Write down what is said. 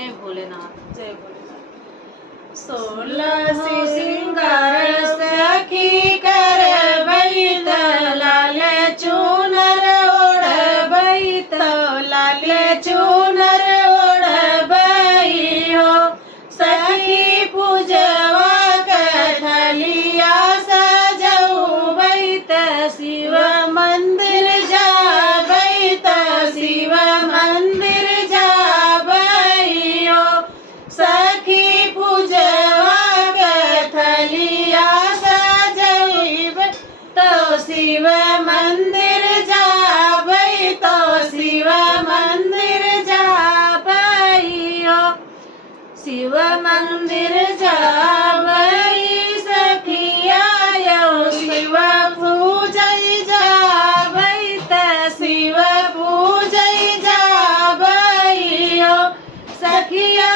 जय भोलेनाथ। जय भोलेनाथ। 16 सिंगार सखी कर बैत लाल चूनर ओढ़ बैत लाल चूनर ओढ़ बैयो सखी पूजवा कथलिया सजऊ बैत शिव मंदिर जा बैत शिव मंदिर जा बैयो सखी पूजवा कथलिया सजैब तो शिव मंदिर जाबै तो शिव मंदिर जाबैयो शिव मंदिर जाबै सखिया यौ शिव पूजै जाबै त शिव पूजै जाबैयो सखिया